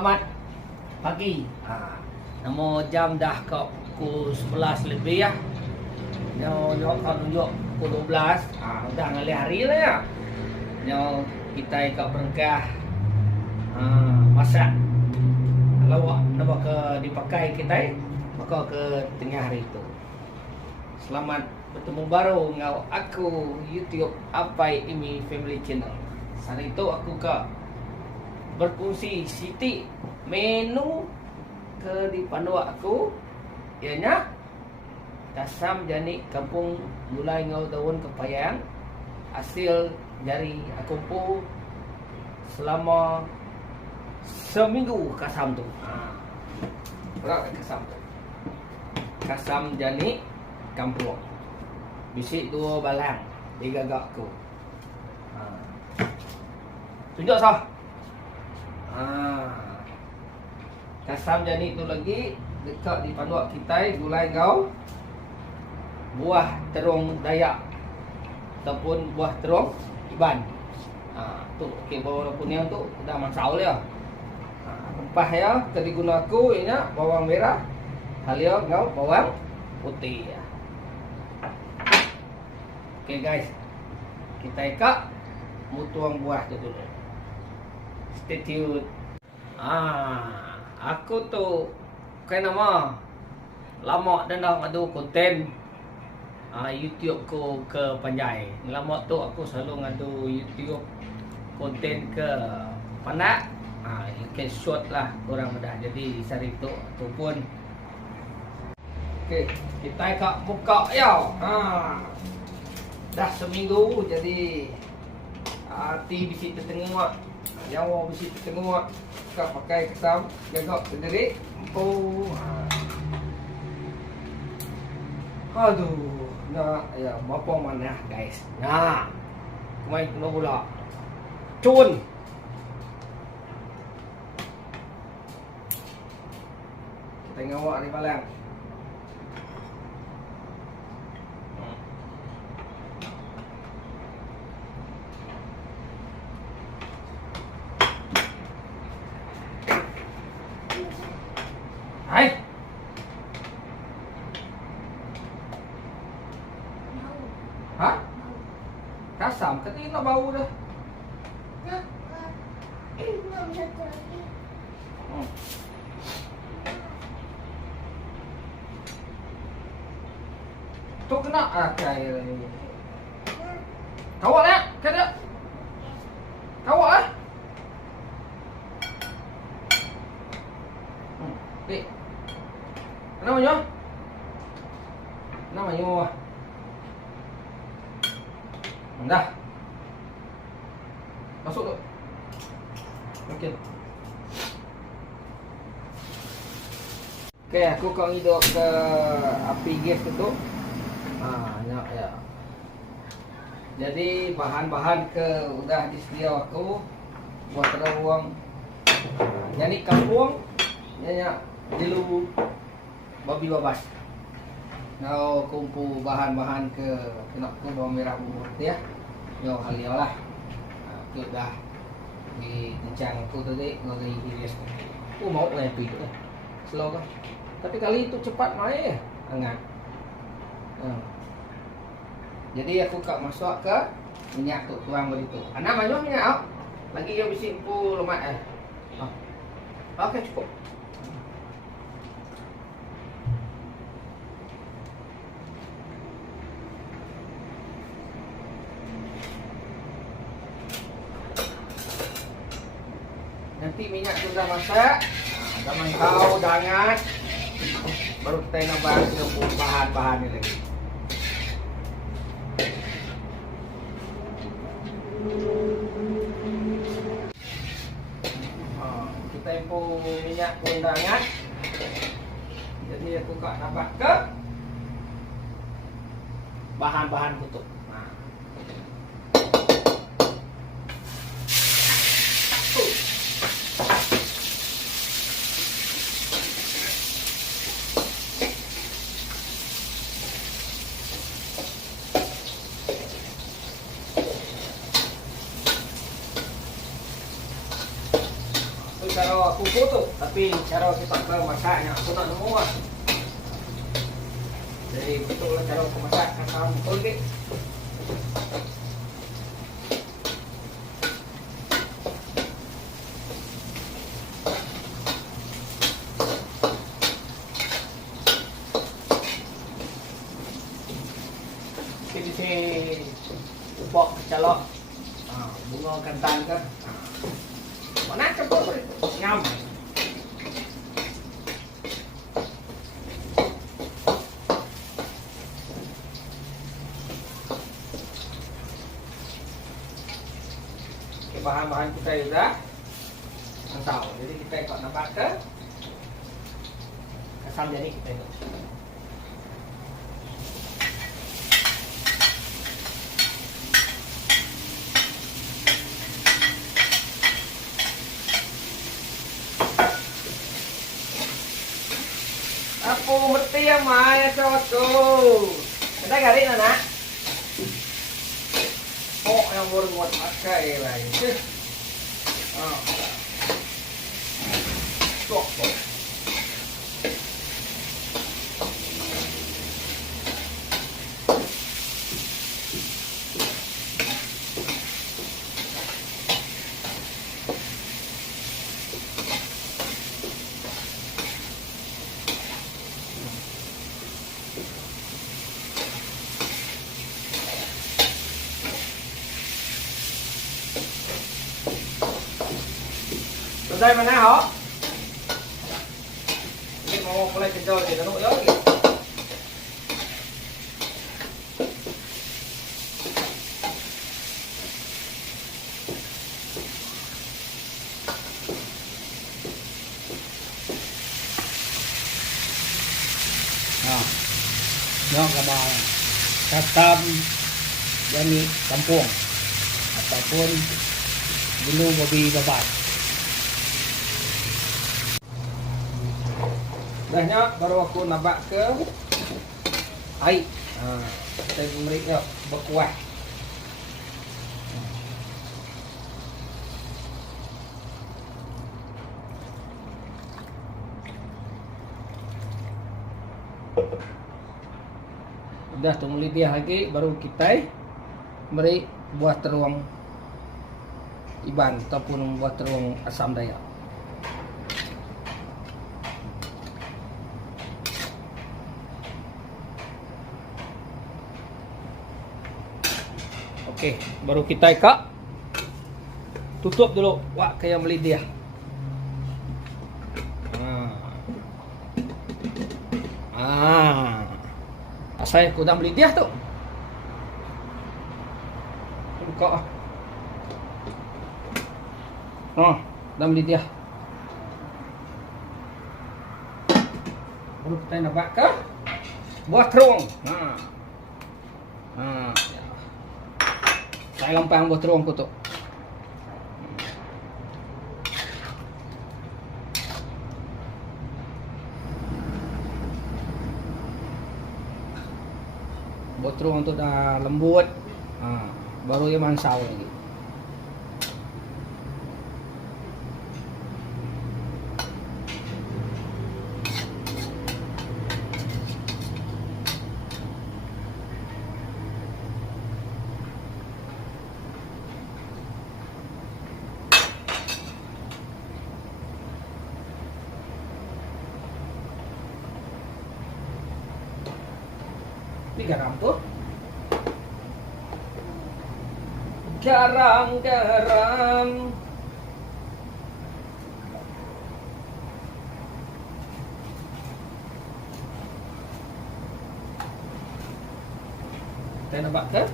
Selamat pagi. Nama jam dah ke pukul 11 lebih ya. Nyo kau tunjuk pukul 12. Udah ngalih hari lah ya. Nyo kita kat berengkah masak. Kalau nak ke dipakai kita, maka ke tengah hari itu. Selamat bertemu baru dengan aku YouTube Apai Imi Family Channel. Hari itu aku ke berfungsi siti menu ke di pandu aku ianya kasam jani kampung mulai ngau daun kepayang hasil dari aku pun selama seminggu kasam tu. Berapa kasam tu? Kasam jani kampung bisik 2 balang di gagak aku. Tunjuk sah. Kasam jani tu lagi dekat di panduak kita gulai kau buah terung Dayak ataupun buah terung Iban. Tu okey bawang kuning tu dah masak dia. Rempah ya ke diguna aku ini bawang merah, halia kau bawang putih ya. Okey guys. Kita ikat mutuang buah tu dulu. Stay tuned. Aku tu kan nama lama dah nak ada konten YouTube ku ke Panjai. Lama tu aku selalu ngadu YouTube konten ke Pandak. Ke short lah kurang mudah. Jadi sehari tu ataupun okey, kita ikat buka ya. Dah seminggu jadi hati bisi tertengok. Jawa bisi tertengok. Kak pakai kesam jaga sendiri. Aduh, nak ya apa mana guys. Kemain kena pula. Cun. Kita tengok ni balang. Hai. Kasam ke nak bau dah. Tu kena akai. Kawak lah, kena. Kawak lah. Dek. Kenapa nyo? Kenapa nyo? Dah. Masuk tu. Okey. Okey, aku kau hidup ke api gas tu. Nak ya. Jadi bahan-bahan ke udah disedia aku buat terowong. Jadi kampung ya dulu babi babas. Now kumpul bahan-bahan ke kena ku bawang merah bubur ya. Yo halia lah. Tu dah di kencang aku tadi ngari hiris. Mau lebih tu. Slow kan. Tapi kali itu cepat mai hangat. Jadi aku kak masuk ke minyak tu tuang begitu. Anak banyak minyak. Lagi yo bisi pu lemak Okey cukup. Nanti minyak sudah masak, dah mangkau, dah hangat, baru kita nambah bahan-bahan ni lagi. Kita impor minyak pun dah hangat. Jadi aku kak dapat ke bahan-bahan tutup. cara aku tu, tapi cara kita masaknya aku nak nemu lah. Jadi betul lah cara aku masak, kata betul ke? Di sini upok kecalok, bunga kantan ke? Mana campur nyam. Bahan-bahan kita sudah mantap. Jadi kita ikut nampak ke asam jadi kita ikut. Aku mesti yang maya cocok. Kita garis nak. Oh, yang baru buat pakai lagi. Sok. Đây mà nào hả? Ini mau mulai kejauh dia tengok lagi. Nyok gambar katam yani kampung ataupun gunung babi babat. Dahnya baru aku nabak ke air. Kita beri dia berkuah. Udah tunggu dia lagi baru kita beri buah teruang iban ataupun buah teruang asam dayak. Oke, baru kita ikat. Tutup dulu. Wah, kayak melidih. Saya kurang melidih tu. Buka. Dah melidih. Baru kita nak ke buah terung. Saya lempang buat terung ko tu. Buat terung tu dah lembut. Baru dia mansau lagi. Ini garam tuh. Garam. Kita nampak ke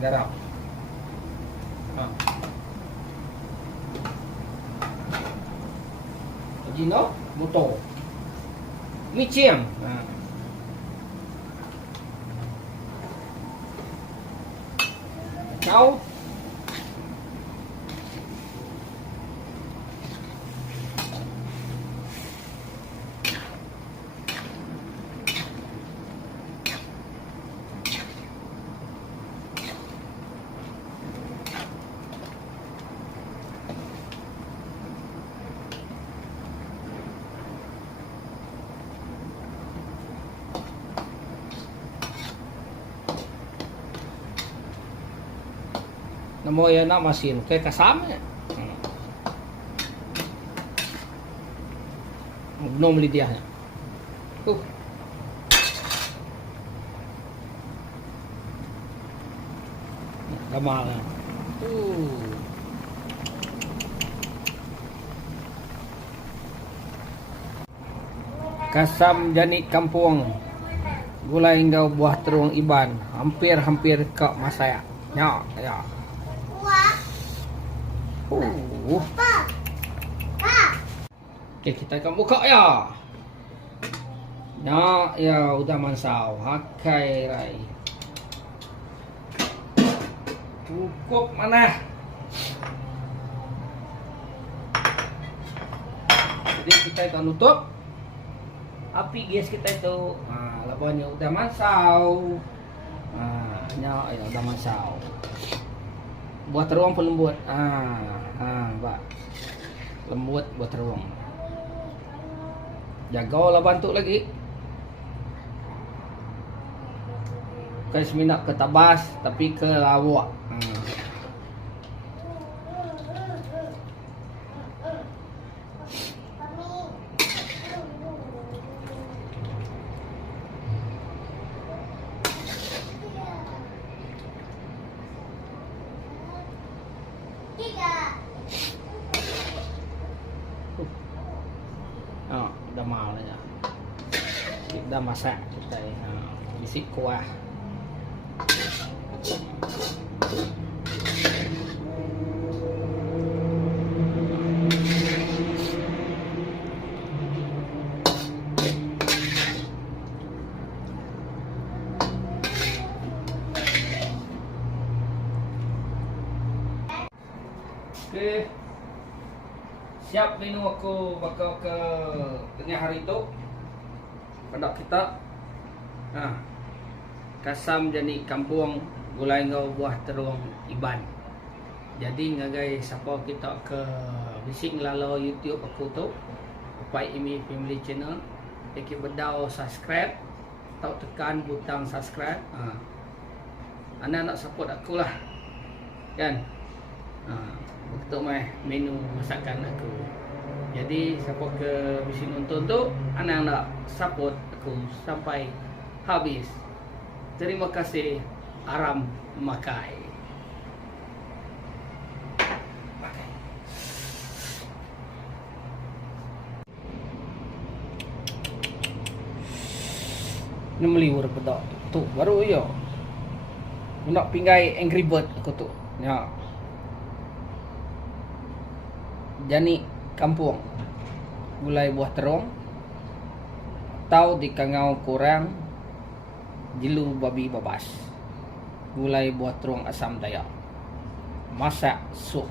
garam. Jino, buto. Micin. Kau Namo ya na masin kay kasama. Nom li dia. Gamal. Kasam jani kampung. Gulai engkau buah terung iban. Hampir-hampir ke masaya. Ya, ya. Oke, kita akan buka ya. Ya, udah mansau. Hakai rai. Cukup mana? Jadi kita akan tutup. Api gas kita itu. Nah, lawannya udah mansau. Nah, ya udah mansau. Buat terung pun lembut. Pak. Lembut buat terung. Jagalah bantu lagi. Kan seminat ke tabas tapi ke lawak. Udah mal ya. Kita masak kita isi kuah. Oke. Siap minum aku bakal ke tengah hari itu. Pada kita. Kasam jani kampung gulai ngau buah terung iban. Jadi ngagai siapa kita ke bising lalu YouTube aku tu. Pai Imi Family Channel. Teki bedau subscribe. Tau tekan butang subscribe. Anda nak support aku lah. Kan? Untuk menu masakan aku. Jadi siapa ke mesti nonton tu, anak nak support aku sampai habis. Terima kasih. Aram makai. Ini meliur pedak tu baru yo. Nak pinggai Angry Bird aku tu. Ya. Jani kampung gulai buah terung atau di kangau kurang jilu babi babas gulai buah terung asam dayak masak sup